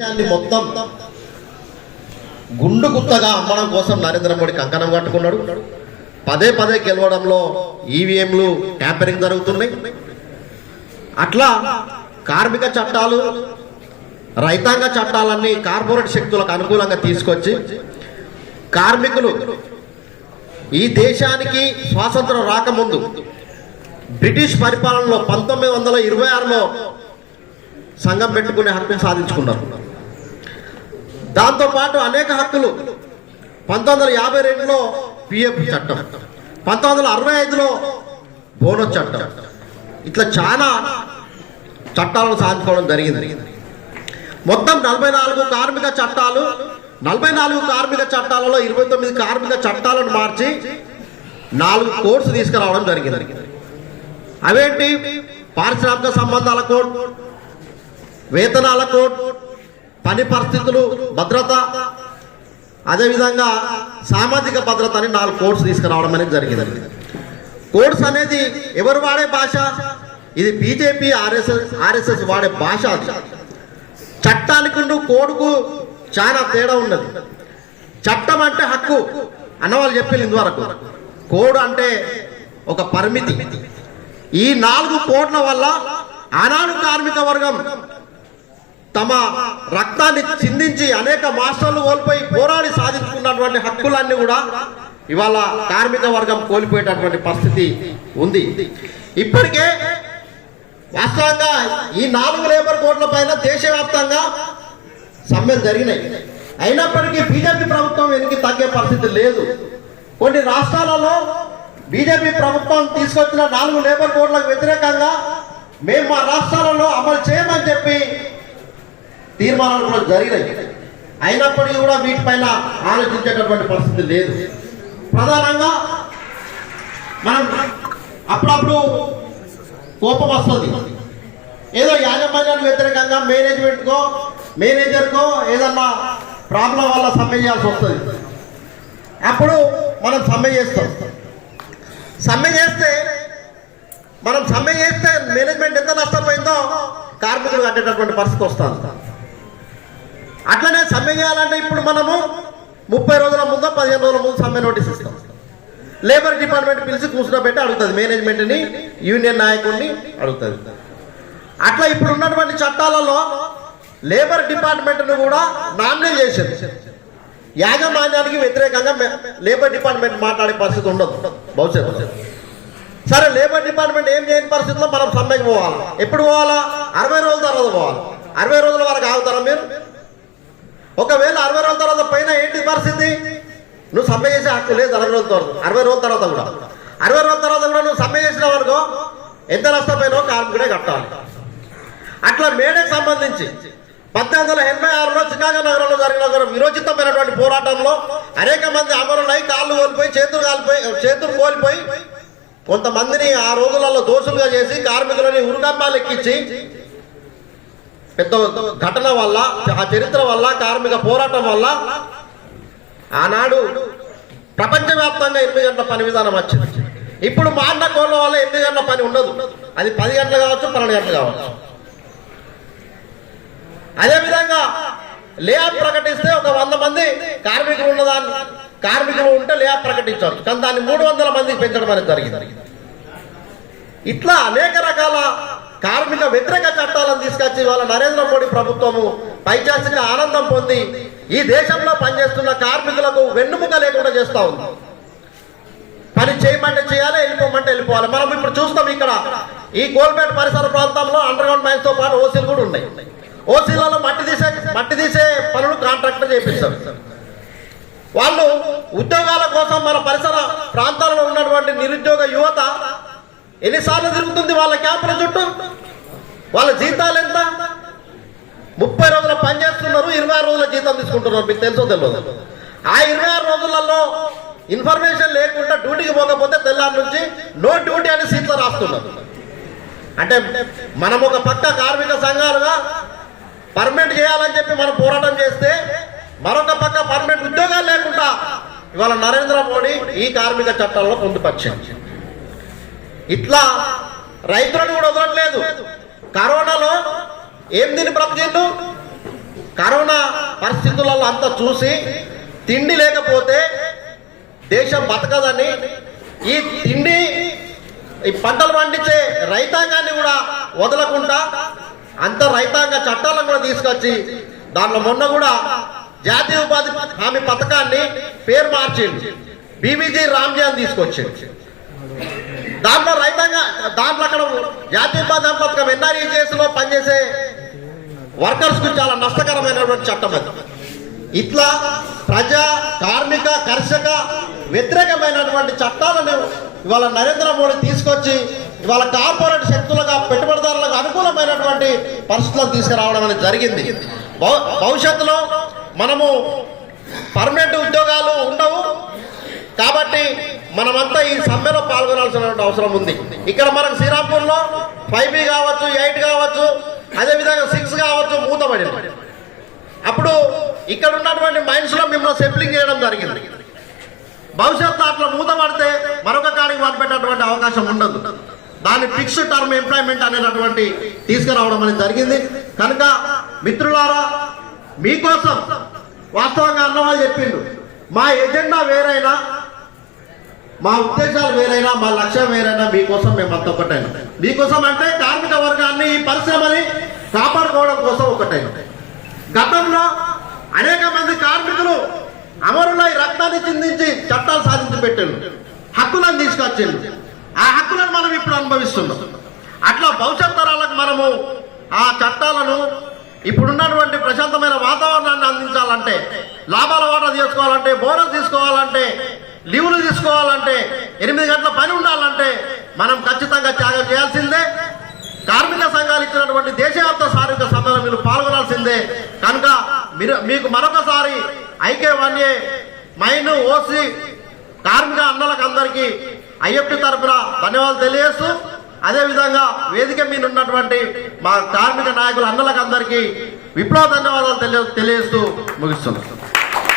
దేశాన్ని మొత్తం గుండు గుత్తగా అమ్మడం కోసం నరేంద్ర మోడీ కంకణం కట్టుకున్నాడు. పదే పదే గెలవడంలో ఈవీఎంలు ట్యాంపరింగ్ జరుగుతున్నాయి. అట్లా కార్మిక చట్టాలు రైతాంగ చట్టాలన్నీ కార్పొరేట్ శక్తులకు అనుకూలంగా తీసుకొచ్చి కార్మికులు ఈ దేశానికి స్వాతంత్రం రాకముందు బ్రిటిష్ పరిపాలనలో పంతొమ్మిది వందల ఇరవై ఆరులో సంఘం పెట్టుకునే హక్కును సాధించుకున్నారు. దాంతోపాటు అనేక హక్కులు. పంతొమ్మిది వందల యాభై రెండులో పిఎఫ్ చట్టం. పంతొమ్మిది వందల అరవై ఐదులో బోనస్ చట్టం. ఇట్లా చాలా చట్టాలను సాధించుకోవడం జరిగింది. మొత్తం నలభై నాలుగు కార్మిక చట్టాలు నలభై నాలుగు కార్మిక చట్టాలలో ఇరవై తొమ్మిది కార్మిక చట్టాలను మార్చి నాలుగు కోడ్స్ తీసుకురావడం జరిగింది. అవేంటి? పారిశ్రామిక సంబంధాల కోడ్ వేతనాల కోడ్ పని పరిస్థితులు భద్రత అదేవిధంగా సామాజిక భద్రత అని నాలుగు కోడ్స్ తీసుకురావడం అనేది జరిగింది. కోడ్స్ అనేది ఎవరు వాడే భాష? ఇది బీజేపీ ఆర్ఎస్ఎస్ ఆర్ఎస్ఎస్ వాడే భాష అది. చట్టానికి కోడ్కు చాలా తేడా ఉన్నది. చట్టం అంటే హక్కు అన్నవాళ్ళు చెప్పింది ఇంతవరకు. కోడ్ అంటే ఒక పరిమితి. ఈ నాలుగు కోడ్ల వల్ల ఆనాడు కార్మిక వర్గం తమ రక్తాన్ని చిందించి అనేక మాస్టర్లు కోల్పోయి పోరాడి సాధించుకున్నటువంటి హక్కులన్నీ కూడా ఇవాళ కార్మిక వర్గం కోల్పోయేటటువంటి పరిస్థితి ఉంది. ఇప్పటికే వాస్తవంగా ఈ నాలుగు లేబర్ కోడ్ల పైన దేశవ్యాప్తంగా సమ్మెలు జరిగినాయి. అయినప్పటికీ బీజేపీ ప్రభుత్వం వెనక్కి తగ్గే పరిస్థితి లేదు. కొన్ని రాష్ట్రాలలో బీజేపీ ప్రభుత్వం తీసుకొచ్చిన నాలుగు లేబర్ కోడ్లకు వ్యతిరేకంగా మేము మా రాష్ట్రాలలో అమలు చేయమని చెప్పి తీర్మానాలు కూడా జరిగినాయి. అయినప్పటికీ కూడా వీటిపైన ఆలోచించేటటువంటి పరిస్థితి లేదు. ప్రధానంగా మనం అప్పుడప్పుడు కోపం వస్తుంది. ఏదో యాజమాన్యానికి వ్యతిరేకంగా మేనేజ్మెంట్కో మేనేజర్కో ఏదన్నా ప్రాబ్లం వల్ల సమ్మె చేయాల్సి వస్తుంది. అప్పుడు మనం సమ్మె చేస్తాం. సమ్మె చేస్తే మనం సమ్మె చేస్తే మేనేజ్మెంట్ ఎంత నష్టపోయిందో కార్మికులు కట్టేటటువంటి పరిస్థితి వస్తుంది. అట్లనే సమ్మె చేయాలంటే ఇప్పుడు మనము ముప్పై రోజుల ముందు పదిహేను రోజుల ముందు సమ్మె నోటీస్ ఇస్తాం. లేబర్ డిపార్ట్మెంట్ పిలిచి కూర్చున్నబెట్టి అడుగుతుంది. మేనేజ్మెంట్ని యూనియన్ నాయకుడిని అడుగుతుంది. అట్లా ఇప్పుడు ఉన్నటువంటి చట్టాలలో లేబర్ డిపార్ట్మెంట్ను కూడా నామినేట్ చేసింది. యాజమాన్యానికి వ్యతిరేకంగా లేబర్ డిపార్ట్మెంట్ మాట్లాడే పరిస్థితి ఉండదు. భవిష్యత్తు సరే లేబర్ డిపార్ట్మెంట్ ఏం చేయని పరిస్థితిలో మనం సమ్మెకి పోవాలి. ఎప్పుడు పోవాలా? అరవై రోజుల తర్వాత పోవాలి. అరవై రోజుల వరకు ఆగుతారా మీరు? ఒకవేళ అరవై రోజుల తర్వాత పైన ఏంటి పరిస్థితి? నువ్వు సమ్మె చేసే హక్కు లేదు అరవై రోజుల తర్వాత. అరవై రోజుల తర్వాత కూడా. అరవై రోజుల తర్వాత కూడా నువ్వు సమ్మె చేసినావు అనుకో ఎంత నష్టపోయినో కార్మికుడే కట్టాలి. అట్లా మేడకు సంబంధించి పద్దెనిమిది వందల ఎనభై ఆరులో చికాగో నగరంలో జరిగిన ఒక విరోచితమైనటువంటి పోరాటంలో అనేక మంది అమరులై కాళ్ళు కోల్పోయి చేతులు కాలిపోయి చేతులు కోల్పోయి కొంతమందిని ఆ రోజులలో దోషులుగా చేసి కార్మికులని ఉరుగంబాలు ఎక్కించి పెద్ద ఘటన వల్ల ఆ చరిత్ర వల్ల కార్మిక పోరాటం వల్ల ఆనాడు ప్రపంచవ్యాప్తంగా ఎనిమిది గంటల పని విధానం వచ్చింది. ఇప్పుడు మాండ కోళ్ళ వల్ల ఎనిమిది గంటల పని ఉండదు. అది పది గంటలు కావచ్చు పన్నెండు గంటలు కావచ్చు. అదేవిధంగా లేఆఫ్ ప్రకటిస్తే ఒక వంద మంది కార్మికులు ఉన్నదాన్ని కార్మికులు ఉంటే లేఆఫ్ ప్రకటించవచ్చు. కానీ దాన్ని మూడు వందల మందికి పెంచడం అనేది జరిగింది. ఇట్లా అనేక రకాల కార్మిక వ్యతిరేక చట్టాలను తీసుకొచ్చి వాళ్ళ నరేంద్ర మోడీ ప్రభుత్వము పైచాసిక ఆనందం పొంది ఈ దేశంలో పనిచేస్తున్న కార్మికులకు వెన్నుముక లేకుండా చేస్తా ఉంది. పని చేయమంటే చేయాలి వెళ్ళిపోమంటే వెళ్ళిపోవాలి. మనం ఇప్పుడు చూస్తాం ఇక్కడ ఈ కోల్పేట పరిసర ప్రాంతంలో అండర్ గ్రౌండ్ మైన్స్తో పాటు ఓసీలు కూడా ఉన్నాయి. ఓసీలలో మట్టి తీసే మట్టి తీసే పనులు కాంట్రాక్టర్ చేపిస్తారు. వాళ్ళు ఉద్యోగాల కోసం మన పరిసర ప్రాంతాలలో ఉన్నటువంటి నిరుద్యోగ యువత ఎన్నిసార్లు తిరుగుతుంది వాళ్ళ క్యాంపుల చుట్టూ? వాళ్ళ జీతాలు ఎంత? ముప్పై రోజుల పని చేస్తున్నారు ఇరవై ఆరు రోజుల జీతం తీసుకుంటున్నారు మీకు తెలుసో తెలియదు? ఆ ఇరవై ఆరు రోజులలో ఇన్ఫర్మేషన్ లేకుండా డ్యూటీకి పోకపోతే తెల్లారి నుంచి నో డ్యూటీ అని సీట్లో రాస్తున్నారు. అంటే మనం ఒక పక్క కార్మిక సంఘాలుగా పర్మనెంట్ చేయాలని చెప్పి మనం పోరాటం చేస్తే మరొక పక్క పర్మనెంట్ ఉద్యోగాలు లేకుండా ఇవాళ నరేంద్ర మోడీ ఈ కార్మిక చట్టాల్లో పొందుపరిచింది ఇట్లా రైతులను కూడా వదలట్లేదు. కరోనాలో ఏం తిని బ్రతికిండు? కరోనా పరిస్థితులలో అంతా చూసి తిండి లేకపోతే దేశం బతకదని ఈ తిండి ఈ పంటలు పండించే రైతాంగాన్ని కూడా వదలకుండా అంత రైతాంగ చట్టాలను కూడా తీసుకొచ్చి దాంట్లో మొన్న కూడా జాతీయ ఉపాధి హామీ పథకాన్ని పేరు మార్చింది బీబీజీ రామ్జీ అని తీసుకొచ్చింది దాంట్లో రైతాంగ దాంట్లో అక్కడ జాతీయ ఉపాధి పథకం ఎన్ఆర్ఈజేఎస్లో పనిచేసే వర్కర్స్కు చాలా నష్టకరమైనటువంటి చట్టం అది. ఇట్లా ప్రజా కార్మిక కర్షక వ్యతిరేకమైనటువంటి చట్టాలను ఇవాళ నరేంద్ర మోడీ తీసుకొచ్చి ఇవాళ కార్పొరేట్ శక్తులుగా పెట్టుబడిదారులకు అనుకూలమైనటువంటి పరిస్థితులను తీసుకురావడం అనేది జరిగింది. భవిష్యత్తులో మనము పర్మనెంట్ ఉద్యోగాలు ఉండవు. కాబట్టి మనమంతా ఈ సమ్మెలో పాల్గొనాల్సిన అవసరం ఉంది. ఇక్కడ మనకు శ్రీరాంపూర్లో ఫైవ్ బి కావచ్చు ఎయిట్ కావచ్చు అదేవిధంగా సిక్స్ కావచ్చు మూతబడి అప్పుడు ఇక్కడ ఉన్నటువంటి మైండ్స్లో మిమ్మల్ని సెటిలింగ్ చేయడం జరిగింది. భవిష్యత్తు అట్లా మూతపడితే మరొక కాడికి పంపేటటువంటి అవకాశం ఉండదు. దాన్ని ఫిక్స్డ్ టర్మ్ ఎంప్లాయ్మెంట్ అనేటటువంటి తీసుకురావడం అనేది జరిగింది. కనుక మిత్రులారా మీకోసం వాస్తవంగా అన్నవాళ్ళు చెప్పిండు మా ఎజెండా వేరైనా మా ఉద్దేశాలు వేరైనా మా లక్ష్యం వేరైనా మీకోసం మేమంతా ఒకటైనా. మీకోసం అంటే కార్మిక వర్గాన్ని ఈ పరిశ్రమని కాపాడుకోవడం కోసం ఒకటైనా. గతంలో అనేక మంది కార్మికులు అమరులై రక్తాన్ని చిందించి చట్టాలు సాధించి పెట్టారు హక్కులను తీసుకొచ్చింది ఆ హక్కులను మనం ఇప్పుడు అనుభవిస్తున్నాం. అట్లా భవిష్యత్ తరాలకు మనము ఆ చట్టాలను ఇప్పుడున్నటువంటి ప్రశాంతమైన వాతావరణాన్ని అందించాలంటే లాభాల వాటా తీసుకోవాలంటే బోనస్ తీసుకోవాలంటే లీవులు తీసుకోవాలంటే ఎనిమిది గంటల పని ఉండాలంటే మనం ఖచ్చితంగా త్యాగం చేయాల్సిందే. కార్మిక సంఘాలు ఇచ్చినటువంటి దేశవ్యాప్త సారిక సమ్మెలో మీరు పాల్గొనాల్సిందే. కనుక మీరు మీకు మరొకసారి IK one A mine OC కార్మిక అన్నలకు అందరికీ ఐఎఫ్టి తరపున ధన్యవాదాలు తెలియజేస్తూ అదేవిధంగా వేదిక మీద ఉన్నటువంటి మా కార్మిక నాయకులు అన్నలకు అందరికీ విప్లవ ధన్యవాదాలు తెలియ తెలియజేస్తూ ముగిస్తున్నాం.